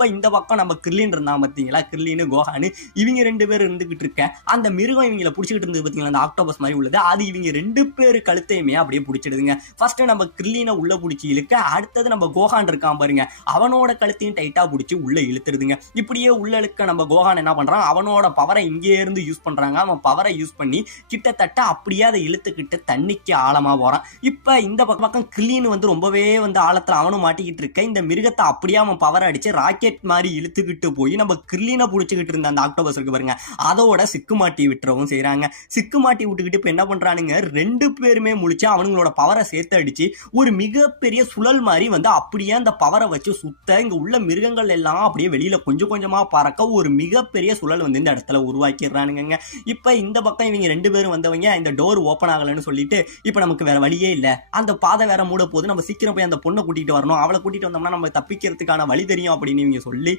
இப்ப இந்த பக்கம் நம்ம கிர்லின் இருந்தான் பாத்தீங்களா, கிர்லின் கோஹானு இவங்க 2 பேர் இருந்துகிட்டு இருக்க அந்த மிருகம் இவங்களை பிடிச்சிட்டு இருந்தது பாத்தீங்களா, அந்த ஆக்டோபஸ் மாதிரி உள்ளது, அது இவங்க 2 பேரு கழுத்தையுமே அப்படியே பிடிச்சிடுதுங்க. ஃபர்ஸ்ட் நம்ம கிர்லினை உள்ள பிடிச்சி இழுக்க, அடுத்தது நம்ம கோஹான் இருக்கான் பாருங்க, அவனோட கழுத்தையும் டைட்டா பிடிச்சி உள்ள இழுத்துருதுங்க. இப்படியே உள்ள இழுக்க நம்ம கோஹான் என்ன பண்றான், அவனோட பவரை இங்கே இருந்து யூஸ் பண்றாங்க. அவன் பவரை யூஸ் பண்ணி கிட்டத்தட்ட அப்படியே அதை இழுத்துக்கிட்டு தண்ணிக்கு ஆழமா போறான். இப்ப இந்த பக்கம் கிர்லின் ரொம்பவே ஆழத்துல அவனும் மாட்டிக்கிட்டு இருக்க, இந்த மிருகத்தை அப்படியே அவன் பவர் அடிச்சு ராக்கெட் மாதிரி இழுத்துக்கிட்டு போய் நம்ம கிர்லினை பிடிச்சிக்கிட்டு இருந்த அந்த ஆக்டோபஸ் இருக்கு பாருங்க, அதோட சிக்கு மாட்டி விட்டுறவும் செய்யறாங்க. சிக்கு மாட்டி விட்டுக்கிட்டு இப்ப என்ன பண்றானுங்க, 2 பேருமே முழிச்சு அவனுங்களோட பவரை சேர்த்து அடிச்சு ஒரு மிகப்பெரிய சுழல் மாதிரி அப்படியே அந்த பவரை வச்சு சுத்த, இங்க உள்ள மிருகங்கள் எல்லாம் அப்படியே வெளியில கொஞ்சம் கொஞ்சமா பறக்க ஒரு மிகப்பெரிய சுழல் இந்த இடத்துல உருவாக்கிடுறானுங்க. இப்ப இந்த பக்கம் இவங்க 2 பேரும் வந்தவங்க இந்த டோர் ஓபன் ஆகலன்னு சொல்லிட்டு இப்ப நமக்கு வேற வழியே இல்ல, அந்த பாதை வேற மூட போது, நம்ம சீக்கிரம் போய் அந்த பொண்ணை கூட்டிட்டு வரணும், அவளை கூட்டிட்டு வந்தோம்னா நம்ம தப்பிக்கிறதுக்கான வழி தெரியும் அப்படின்னு இவங்க சொல்லி